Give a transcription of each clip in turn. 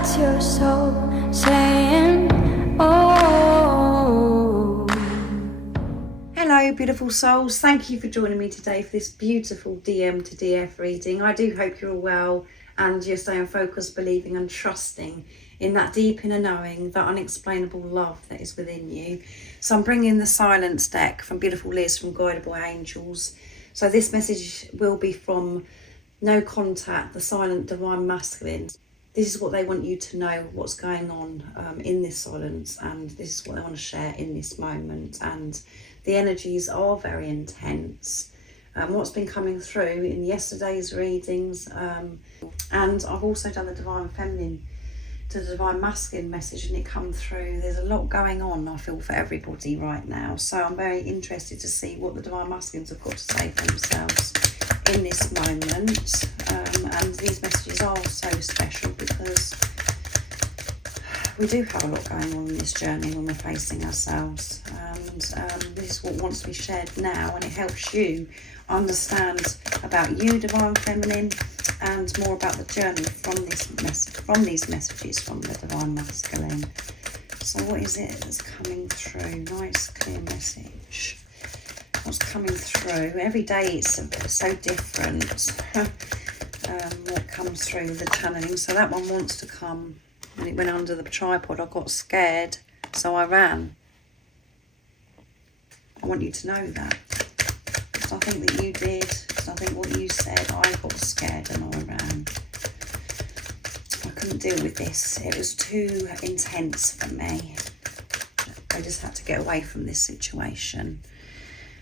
That's your soul saying, oh. Hello beautiful souls, thank you for joining me today for this beautiful DM to DF reading. I do hope you're all well and you're staying focused, believing and trusting in that deep inner knowing, that unexplainable love that is within you. So I'm bringing the silence deck from beautiful Liz from Guided by Angels. So this message will be from No Contact, the silent divine masculine. This is what they want you to know, what's going on in this silence, and this is what they want to share in this moment. And the energies are very intense. What's been coming through in yesterday's readings, and I've also done the divine feminine to the divine masculine message, and it come through. There's a lot going on, I feel, for everybody right now. So I'm very interested to see what the divine masculines have got to say for themselves in this moment. And these messages are so special because we do have a lot going on in this journey when we're facing ourselves, and this is what wants to be shared now, and it helps you understand about you, divine feminine, and more about the journey from this these messages from the divine masculine. So what is it that's coming through? Nice clear message. What's coming through? Every day it's so different. What comes through the channeling. So that one wants to come. When it went under the tripod, I got scared, so I ran. I want you to know that. Because I think that you did. Because I think what you said, I got scared and I ran. I couldn't deal with this. It was too intense for me. I just had to get away from this situation.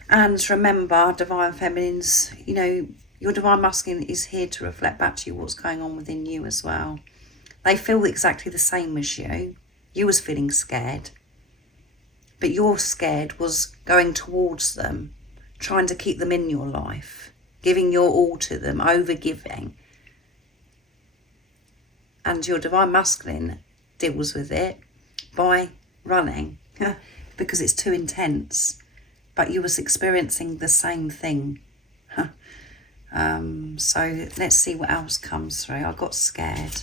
And remember, divine feminines, you know, your divine masculine is here to reflect back to you what's going on within you as well. They feel exactly the same as you. You was feeling scared, but your scared was going towards them, trying to keep them in your life, giving your all to them, over-giving. And your divine masculine deals with it by running because it's too intense, but you was experiencing the same thing. So let's see what else comes through. I got scared.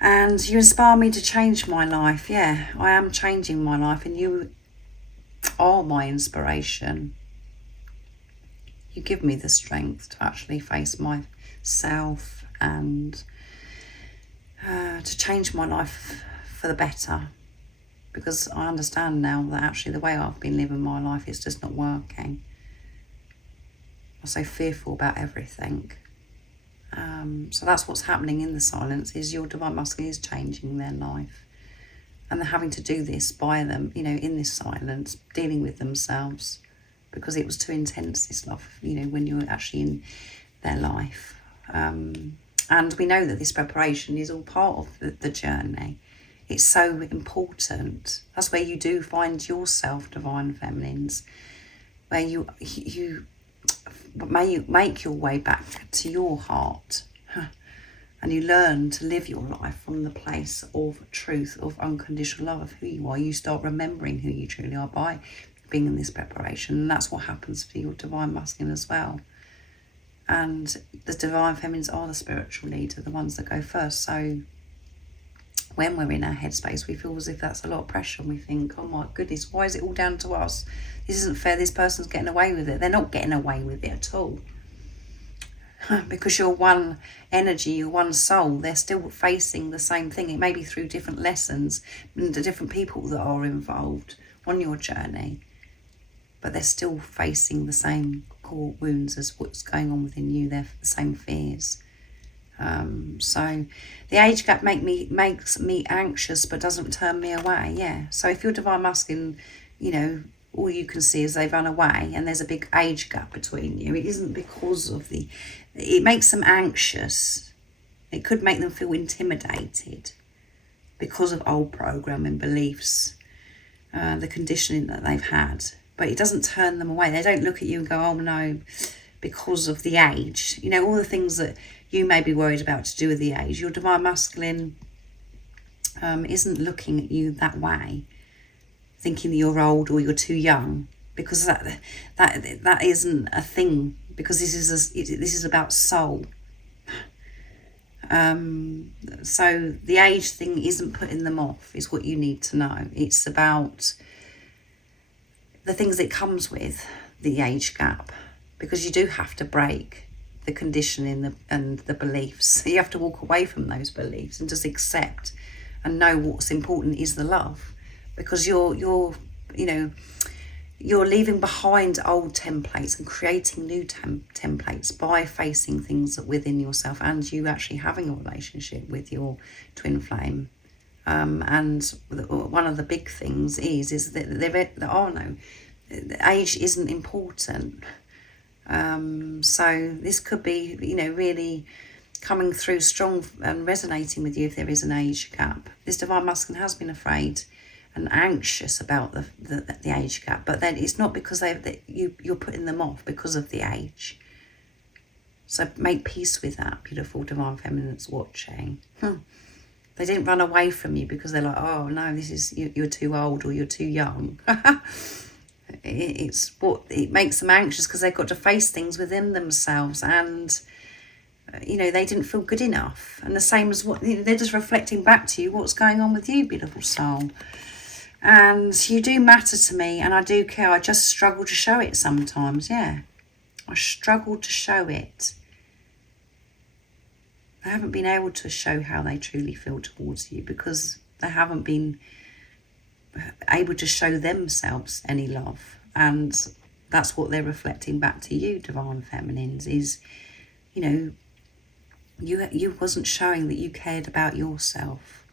And you inspire me to change my life. Yeah, I am changing my life, and you are my inspiration. You give me the strength to actually face myself and to change my life for the better. Because I understand now that actually the way I've been living my life is just not working. I'm so fearful about everything. So that's what's happening in the silence, is your divine masculine is changing their life. And they're having to do this by them, you know, in this silence, dealing with themselves. Because it was too intense, this love, you know, when you're actually in their life. And we know that this preparation is all part of the journey. It's so important. That's where you do find yourself, divine feminines, where you make your way back to your heart, and you learn to live your life from the place of truth, of unconditional love of who you are. You start remembering who you truly are by being in this preparation, and that's what happens for your divine masculine as well. And the divine feminines are the spiritual leader, the ones that go first. So when we're in our headspace, we feel as if that's a lot of pressure, and we think, oh my goodness, why is it all down to us? This isn't fair, this person's getting away with it. They're not getting away with it at all. Because you're one energy, you're one soul, they're still facing the same thing. It may be through different lessons and the different people that are involved on your journey, but they're still facing the same core wounds as what's going on within you. They're the same fears. So the age gap makes me anxious but doesn't turn me away. Yeah, so if you're divine masculine, you know, all you can see is they run away and there's a big age gap between you. It isn't because of it makes them anxious. It could make them feel intimidated because of old programming beliefs, the conditioning that they've had. But it doesn't turn them away. They don't look at you and go, oh no, because of the age. You know, all the things that you may be worried about to do with the age. Your divine masculine isn't looking at you that way, thinking that you're old or you're too young, because that isn't a thing. Because this is about soul. So the age thing isn't putting them off, is what you need to know. It's about the things it comes with, the age gap, because you do have to break the conditioning and the beliefs. You have to walk away from those beliefs and just accept and know what's important is the love, because you're leaving behind old templates and creating new templates by facing things within yourself, and you actually having a relationship with your twin flame. And one of the big things is that there are no, age isn't important. So this could be, really coming through strong and resonating with you if there is an age gap. This divine masculine has been afraid and anxious about the age gap, but then it's not because you're putting them off because of the age. So make peace with that, beautiful divine feminine that's watching. They didn't run away from you because they're like, oh no, this is you're too old or you're too young. It makes them anxious because they've got to face things within themselves, and they didn't feel good enough. And the same as they're just reflecting back to you what's going on with you, beautiful soul. And you do matter to me, and I do care. I just struggle to show it sometimes. I struggle to show it. They haven't been able to show how they truly feel towards you because they haven't been able to show themselves any love. And that's what they're reflecting back to you, divine feminines, is you wasn't showing that you cared about yourself.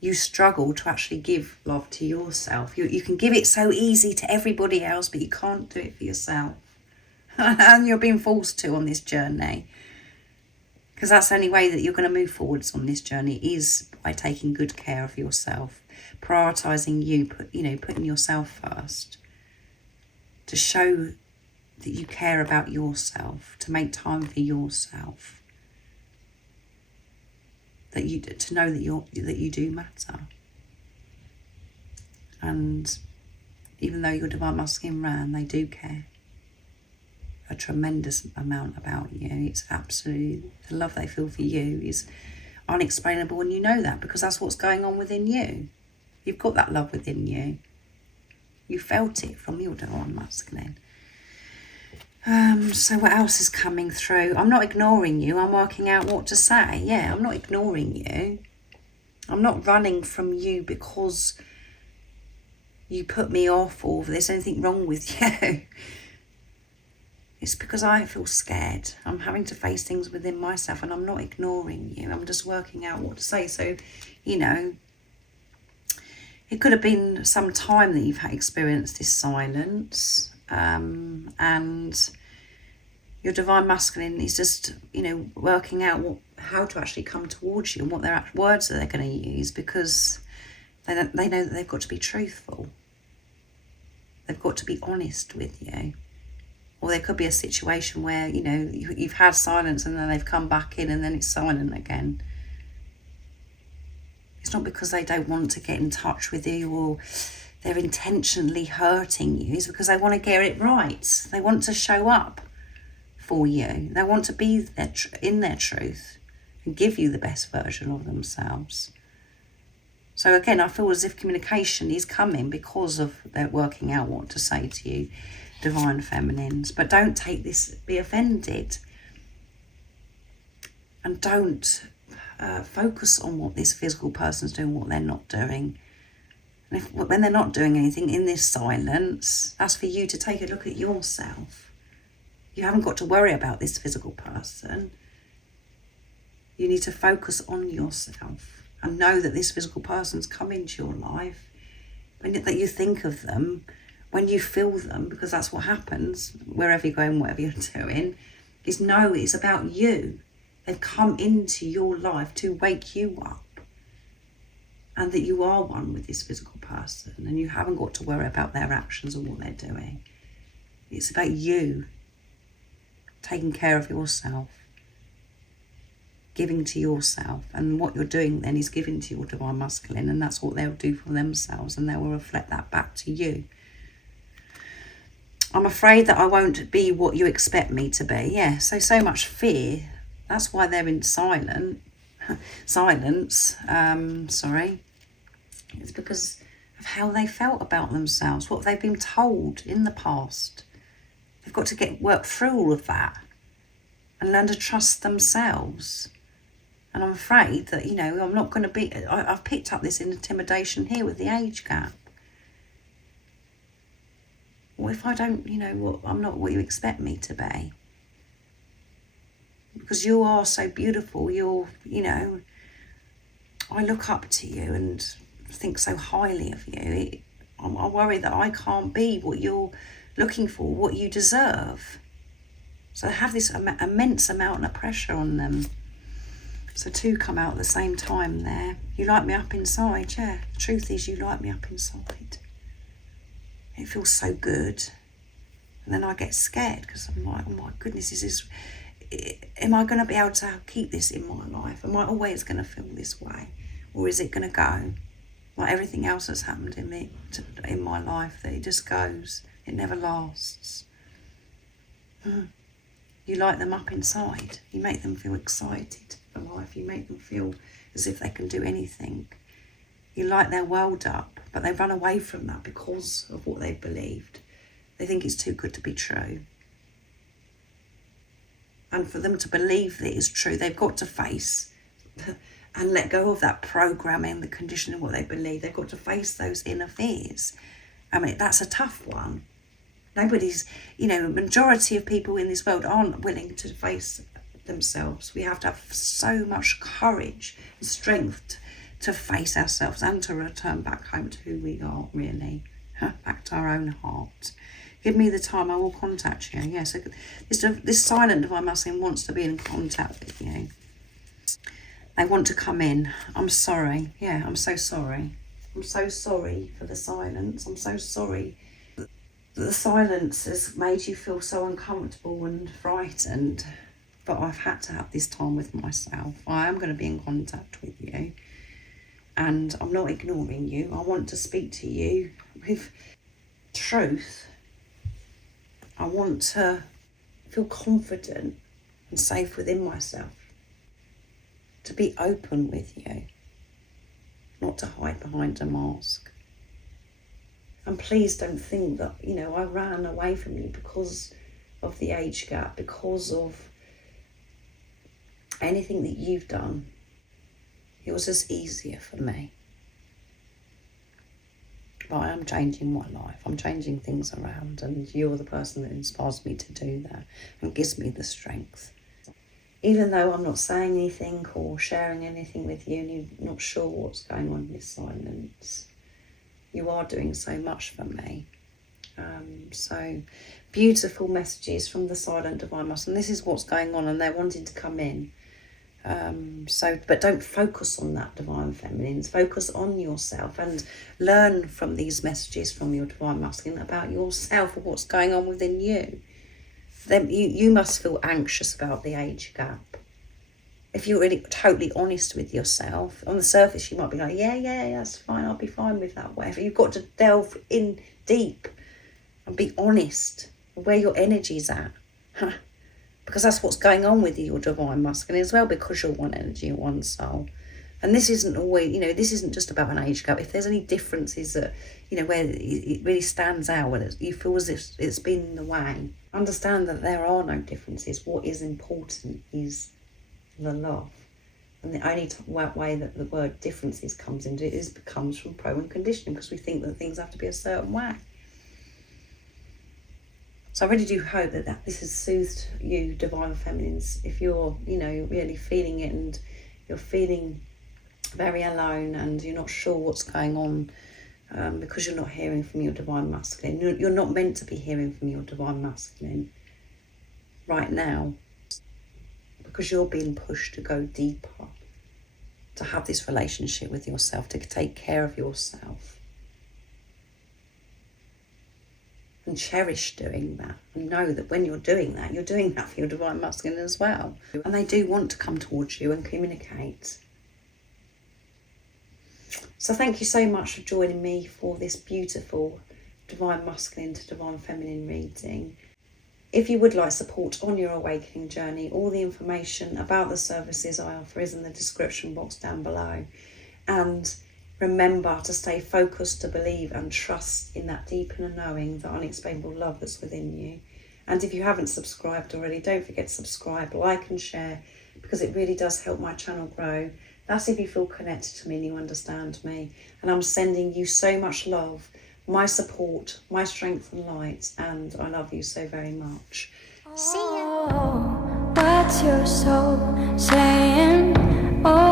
You struggle to actually give love to yourself. You can give it so easy to everybody else, but you can't do it for yourself. And you're being forced to on this journey, because that's the only way that you're going to move forwards on this journey, is by taking good care of yourself, prioritising you, putting yourself first, to show that you care about yourself, to make time for yourself, to know that you do matter. And even though your divine masculine ran, they do care a tremendous amount about you. It's absolutely, the love they feel for you is unexplainable, and you know that because that's what's going on within you. You've got that love within you. You felt it from your divine masculine. So what else is coming through? I'm not ignoring you. I'm working out what to say. I'm not ignoring you. I'm not running from you because you put me off or there's anything wrong with you. It's because I feel scared. I'm having to face things within myself, and I'm not ignoring you. I'm just working out what to say. So, it could have been some time that you've experienced this silence. And your divine masculine is just, working out how to actually come towards you and what their words that they're going to use, because they know that they've got to be truthful. They've got to be honest with you. Or there could be a situation where, you've had silence and then they've come back in and then it's silent again. It's not because they don't want to get in touch with you or they're intentionally hurting you. It's because they want to get it right. They want to show up for you. They want to be in their truth and give you the best version of themselves. So again, I feel as if communication is coming because of their working out what to say to you, divine feminines. But don't take this, be offended. And don't focus on what this physical person's doing, what they're not doing. And when they're not doing anything in this silence, that's for you to take a look at yourself. You haven't got to worry about this physical person. You need to focus on yourself and know that this physical person's come into your life. That you think of them, when you feel them, because that's what happens wherever you're going, whatever you're doing, is know it's about you. They've come into your life to wake you up. And that you are one with this physical person, and you haven't got to worry about their actions or what they're doing. It's about you taking care of yourself, giving to yourself, and what you're doing then is giving to your divine masculine, and that's what they'll do for themselves, and they will reflect that back to you. I'm afraid that I won't be what you expect me to be. So much fear. That's why they're in silence. It's because of how they felt about themselves, what they've been told in the past. They've got to work through all of that and learn to trust themselves. And I'm afraid that, I'm not going to be... I've picked up this intimidation here with the age gap. What if I don't, I'm not what you expect me to be? Because you are so beautiful. I look up to you and think so highly of you. I worry that I can't be what you're looking for, what you deserve. So they have this immense amount of pressure on them. So two come out at the same time there. You light me up inside, yeah. The truth is you light me up inside. It feels so good. And then I get scared because I'm like, oh my goodness, am I going to be able to keep this in my life? Am I always going to feel this way? Or is it going to go? Like everything else that's happened in my life, that it just goes. It never lasts. You light them up inside. You make them feel excited for life. You make them feel as if they can do anything. You light their world up, but they run away from that because of what they've believed. They think it's too good to be true. And for them to believe that it's true, they've got to face and let go of that programming, the conditioning, what they believe. They've got to face those inner fears. I mean, that's a tough one. Nobody's, majority of people in this world aren't willing to face themselves. We have to have so much courage and strength to face ourselves and to return back home to who we are, really. Back to our own heart. Give me the time, I will contact you. Yeah, so this silent divine masculine wants to be in contact with you. They want to come in. I'm sorry. Yeah, I'm so sorry. I'm so sorry for the silence. I'm so sorry that the silence has made you feel so uncomfortable and frightened. But I've had to have this time with myself. I am going to be in contact with you. And I'm not ignoring you. I want to speak to you with truth. I want to feel confident and safe within myself. To be open with you. Not to hide behind a mask. And please don't think that, I ran away from you because of the age gap, because of anything that you've done. It was just easier for me. But I am changing my life. I'm changing things around, and you're the person that inspires me to do that and gives me the strength. Even though I'm not saying anything or sharing anything with you and you're not sure what's going on in this silence, you are doing so much for me. So beautiful messages from the silent divine masculine. This is what's going on, and they're wanting to come in. But don't focus on that divine feminines. Focus on yourself and learn from these messages from your divine masculine about yourself and what's going on within you. Then you must feel anxious about the age gap. If you're really totally honest with yourself, on the surface you might be like, yeah, that's fine, I'll be fine with that, whatever. You've got to delve in deep and be honest where your energy's at. Because that's what's going on with your divine masculine as well, because you're one energy and one soul. And this isn't always, this isn't just about an age gap. If there's any differences that, where it really stands out, where you feel as if it's been in the way, understand that there are no differences. What is important is the love. And the only way that the word differences comes into it comes from program conditioning, because we think that things have to be a certain way. So I really do hope that this has soothed you, divine feminines, if you're, really feeling it and you're feeling very alone and you're not sure what's going on because you're not hearing from your divine masculine. You're not meant to be hearing from your divine masculine right now, because you're being pushed to go deeper, to have this relationship with yourself, to take care of yourself. And cherish doing that. And know that when you're doing that for your divine masculine as well. And they do want to come towards you and communicate. So thank you so much for joining me for this beautiful divine masculine to divine feminine reading. If you would like support on your awakening journey, all the information about the services I offer is in the description box down below. And remember to stay focused, to believe and trust in that deep inner knowing, the unexplainable love that's within you. And if you haven't subscribed already, don't forget to subscribe, like and share, because it really does help my channel grow. That's if you feel connected to me and you understand me. And I'm sending you so much love, my support, my strength and light, and I love you so very much. See ya. Oh, what's your soul saying? Oh.